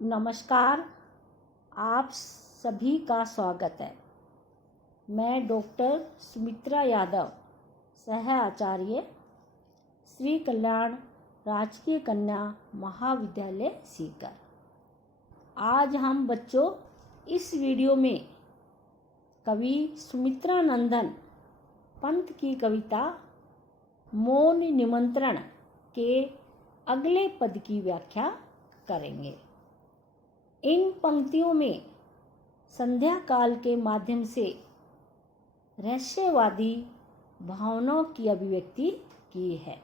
नमस्कार, आप सभी का स्वागत है। मैं डॉक्टर सुमित्रा यादव, सह आचार्य, श्री कल्याण राजकीय कन्या महाविद्यालय सीकर। आज हम बच्चों इस वीडियो में कवि सुमित्रा नंदन पंत की कविता मौन निमंत्रण के अगले पद की व्याख्या करेंगे। इन पंक्तियों में संध्या काल के माध्यम से रहस्यवादी भावनाओं की अभिव्यक्ति की है।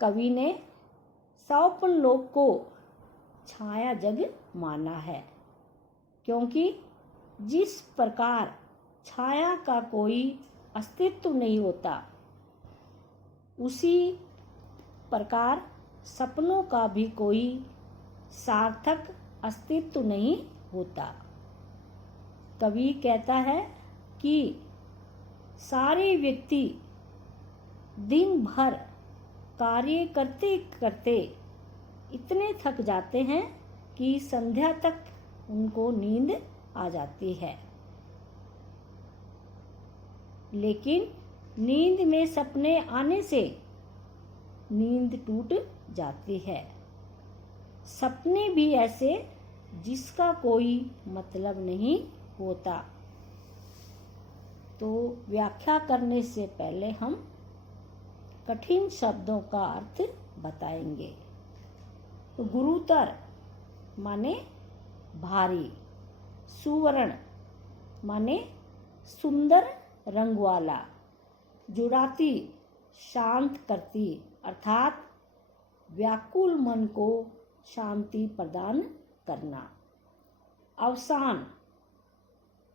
कवि ने स्वप्न लोक को छाया जग माना है, क्योंकि जिस प्रकार छाया का कोई अस्तित्व नहीं होता, उसी प्रकार सपनों का भी कोई सार्थक अस्तित्व नहीं होता। कवि कहता है कि सारे व्यक्ति दिन भर कार्य करते करते इतने थक जाते हैं कि संध्या तक उनको नींद आ जाती है, लेकिन नींद में सपने आने से नींद टूट जाती है। सपने भी ऐसे जिसका कोई मतलब नहीं होता। तो व्याख्या करने से पहले हम कठिन शब्दों का अर्थ बताएंगे। तो गुरुतर माने भारी, सुवर्ण माने सुंदर रंग वाला, जुड़ाती शांत करती अर्थात व्याकुल मन को शांति प्रदान करना, अवसान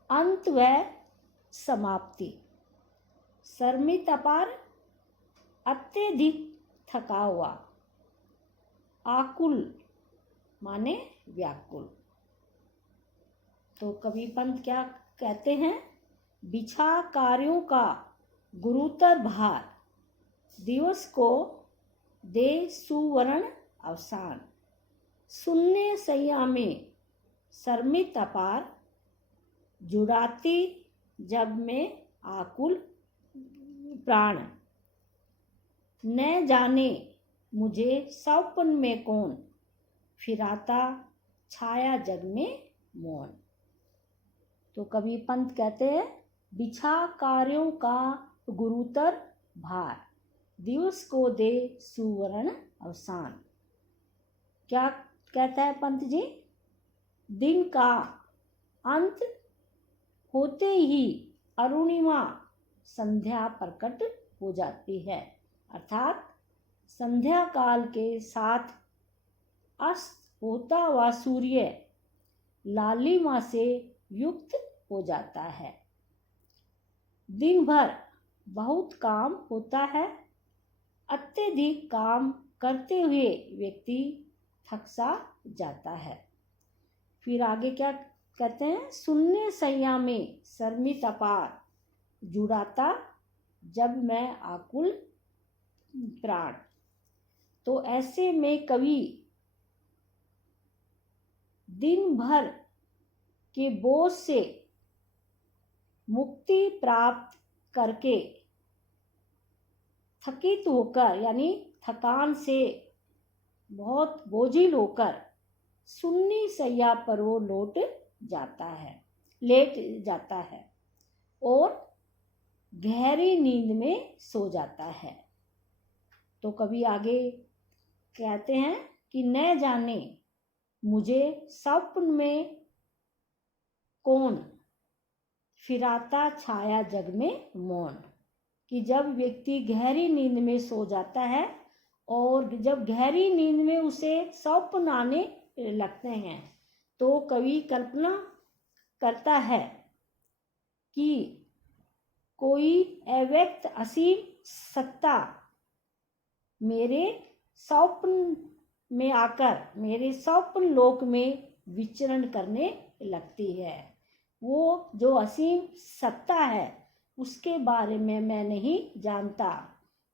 अंत व समाप्ति, शर्मित अपार अत्यधिक थका हुआ, आकुल माने व्याकुल। तो कवि पंत क्या कहते हैं? बिछा कार्यों का गुरुतर भार, दिवस को दे सुवर्ण अवसान, सुनने सैया में शर्मित अपार, जुड़ाती जब में आकुल प्राण, न जाने मुझे स्वप्न में कौन, फिराता छाया जग में मौन। तो कवि पंत कहते हैं, बिछा कार्यों का गुरुतर भार, दिवस को दे सुवर्ण अवसान। क्या कहता है पंत जी? दिन का अंत होते ही अरुणिमा संध्या प्रकट हो जाती है, अर्थात संध्या काल के साथ अस्त होता हुआ सूर्य लालिमा से युक्त हो जाता है। दिन भर बहुत काम होता है, अत्यधिक काम करते हुए व्यक्ति थक सा जाता है। फिर आगे क्या कहते हैं? सुनने सैया में शर्मित अपार, जुड़ाता जब मैं आकुल प्राण। तो ऐसे में कवि दिन भर के बोझ से मुक्ति प्राप्त करके थकित होकर, यानी थकान से बहुत बोझिल होकर सुन्नी सैया पर वो लेट जाता है और गहरी नींद में सो जाता है। तो कभी आगे कहते हैं कि न जाने मुझे स्वप्न में कौन, फिराता छाया जग में मौन। कि जब व्यक्ति गहरी नींद में सो जाता है और जब गहरी नींद में उसे स्वप्न आने लगते हैं, तो कवि कल्पना करता है कि कोई अव्यक्त असीम सत्ता मेरे स्वप्न में आकर मेरे स्वप्न लोक में विचरण करने लगती है। वो जो असीम सत्ता है उसके बारे में मैं नहीं जानता,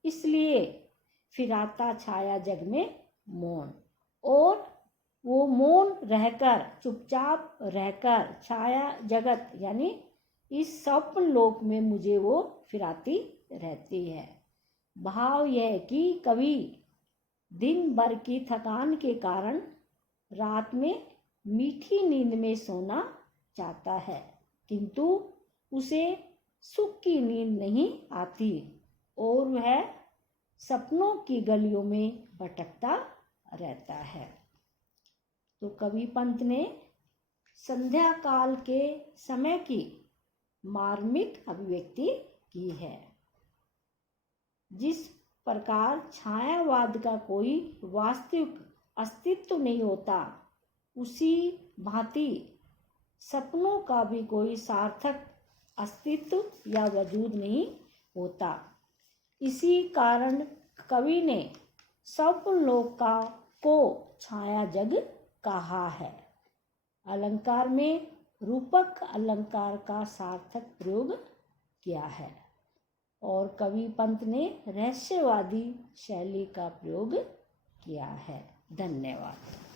इसलिए फिराता छाया जग में मौन। और वो वो मौन रहकर, चुपचाप रहकर छाया जगत यानी इस स्वप्न लोक में मुझे वो फिराती रहती है। भाव यह कि कवि दिन भर की थकान के कारण रात में मीठी नींद में सोना चाहता है, किंतु उसे सुख की नींद नहीं आती और वह सपनों की गलियों में भटकता रहता है। तो कवि पंत ने संध्या काल के समय की मार्मिक अभिव्यक्ति की है। जिस प्रकार छायावाद का कोई वास्तविक अस्तित्व नहीं होता, उसी भांति सपनों का भी कोई सार्थक अस्तित्व या वजूद नहीं होता। इसी कारण कवि ने स्वप्न लोक को छाया जग कहा है। अलंकार में रूपक अलंकार का सार्थक प्रयोग किया है और कवि पंत ने रहस्यवादी शैली का प्रयोग किया है। धन्यवाद।